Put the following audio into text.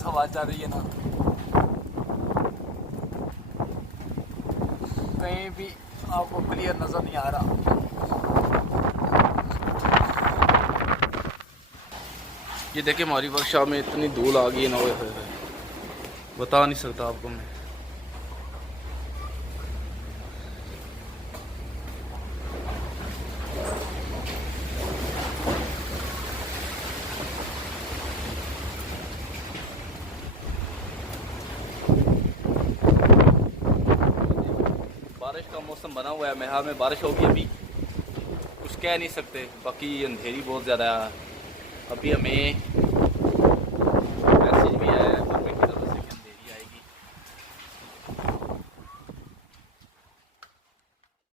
तेज हवा चल रही है ना, कहीं भी आपको क्लियर नजर नहीं आ रहा। ये देखिए हमारी वर्कशॉप में इतनी धूल आ गई है ना, बता नहीं सकता आपको मैं। बारिश का मौसम बना हुआ है, मेहार में बारिश होगी अभी, कुछ कह नहीं सकते। बाकी अंधेरी बहुत ज़्यादा है। अभी हमें